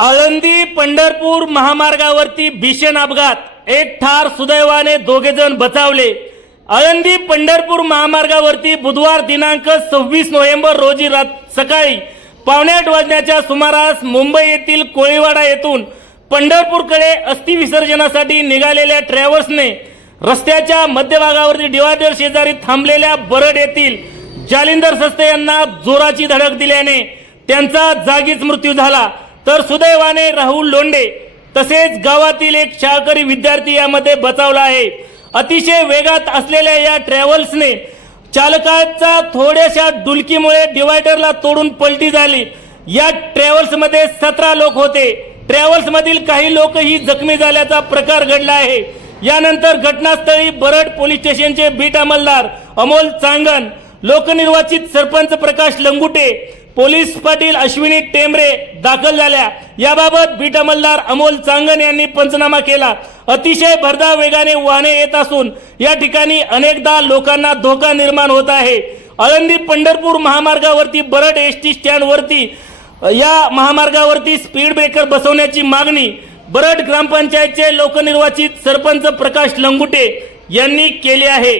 आळंदी पंढरपूर महामार्गावरती भीषण अपघात. एक ठार सुदैवाने दोघे जण बचावले. आळंदी पंढरपूर महामार्गावरती बुधवार दिनांक सव्वीस नोव्हेंबर रोजी रात सकाळी पावणेआठ वाजण्याच्या सुमारास मुंबई येथील कोळीवाडा येथून पंढरपूरकडे अस्थिविसर्जनासाठी निघालेल्या ट्रॅव्हल्सने रस्त्याच्या मध्यभागावरती डिवायडर शेजारी थांबलेल्या बरड येथील जालिंदर सस्ते यांना जोराची धडक दिल्याने त्यांचा जागीच मृत्यू झाला. तर सुदैवाने राहुल लोंडे तसेच गावातील एक शाळकरी विद्यार्थी यामध्ये बचावला आहे. अतिशय वेगात असलेल्या या ट्रॅव्हल्सने चालकाचा थोड्याशा डुलकीमुळे डिवायडरला तोडून पलटी झाली. या ट्रॅव्हल्समध्ये सतरा लोक होते. ट्रॅव्हल्समधील काही लोकही जखमी झाल्याचा प्रकार घडला आहे. यानंतर घटनास्थळी बरड पोलीस स्टेशनचे बीट अंमलदार अमोल चांगण लोकनिर्वाचित सरपंच प्रकाश लंगुटे पोलीस पाटील अश्विनी टेंबरे दाखल झाल्या. याबाबत बीट अंमलदार अमोल चांगन यांनी पंचनामा केला. अतिशय भरधाव वेगाने वाहने येत असून या ठिकाणी अनेकदा लोकांना धोका निर्माण होत आहे. आळंदी पंढरपूर महामार्गावरती बरड एस टी स्टँडवरती या महामार्गावरती स्पीड ब्रेकर बसवण्याची मागणी बरड ग्रामपंचायतचे लोकनिर्वाचित सरपंच प्रकाश लंगुटे यांनी केली आहे.